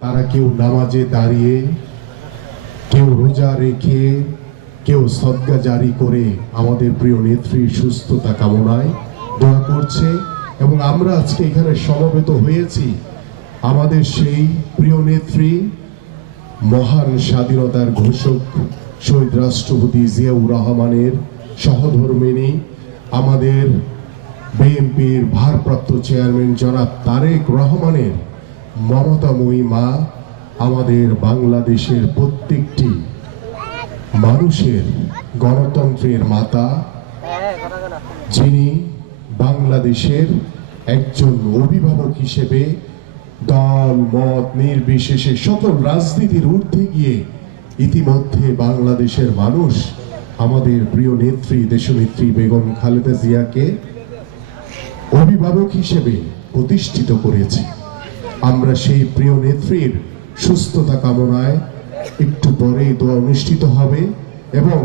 তারা কেউ নামাজে দাঁড়িয়ে, কেউ রোজা রেখে, কেউ সদকা জারি করে আমাদের প্রিয় নেত্রীর সুস্থতা কামনায় দোয়া করছে। এবং আমরা আজকে এখানে সমবেত হয়েছি আমাদের সেই প্রিয় নেত্রী, মহান স্বাধীনতার ঘোষক শহীদ রাষ্ট্রপতি জিয়াউর রহমানের সহধর্মিণী, আমাদের বিএনপির ভারপ্রাপ্ত চেয়ারম্যান জনাব তারেক রহমানের মমতাময়ী মা, আমাদের বাংলাদেশের প্রত্যেকটি মানুষের গণতন্ত্রের মাতা, যিনি বাংলাদেশের একজন অভিভাবক হিসেবে দল মত নির্বিশেষে সকল রাজনীতির ঊর্ধ্বে গিয়ে ইতিমধ্যে বাংলাদেশের মানুষ আমাদের প্রিয় নেত্রী দেশনেত্রী বেগম খালেদা জিয়াকে অভিভাবক হিসেবে প্রতিষ্ঠিত করেছে। আমরা সেই প্রিয় নেত্রীর সুস্থতা কামনায় একটু পরেই দোয়া অনুষ্ঠিত হবে এবং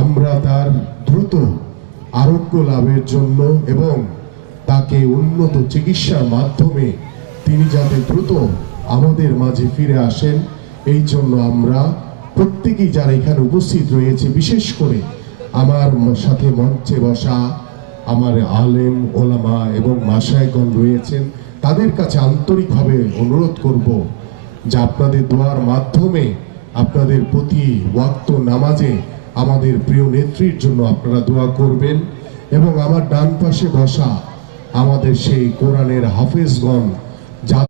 আমরা তার দ্রুত আরোগ্য লাভের জন্য এবং তাকে উন্নত চিকিৎসার মাধ্যমে তিনি যাতে দ্রুত আমাদের মাঝে ফিরে আসেন, এই জন্য আমরা প্রত্যেকেই যারা এখানে উপস্থিত রয়েছে, বিশেষ করে আমার সাথে মঞ্চে বসা আমার আলেম ওলামা এবং মাশায়েখগণ রয়েছেন, তাদের কাছে আন্তরিকভাবে অনুরোধ করব যে আপনাদের দোয়ার মাধ্যমে আপনাদের প্রতি ওয়াক্ত নামাজে আমাদের প্রিয় নেত্রীর জন্য আপনারা দোয়া করবেন। এবং আমার ডান পাশে বসা আমাদের সেই কোরআনের হাফেজগণ